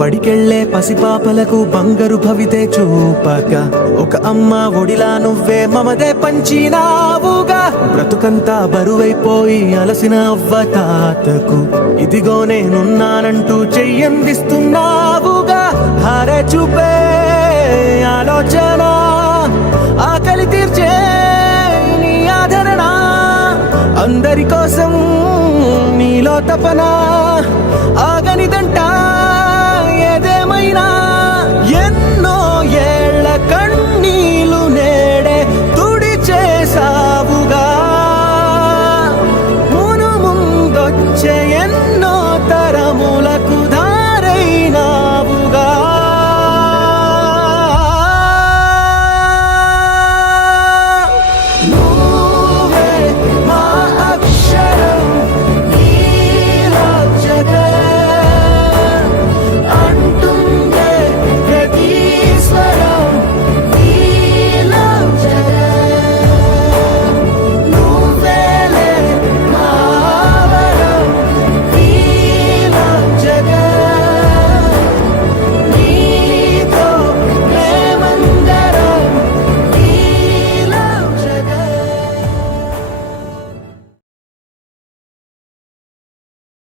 బడికెళ్లే పసిపాపలకు బంగారు భవితే చూపక ఒక అమ్మ ఒడిలా నువ్వే మమదే పంచినావుగా. బ్రతుకంతా బరువైపోయి అలసిన అవ్వ తాతకు ఇదిగో నేనున్నానంటూ చెయ్యందిస్తున్నావుగా. హారే చూపే ఆలోచన ఆకలి తీర్చే నీ ఆదరణ అందరి కోసం నీలో తపన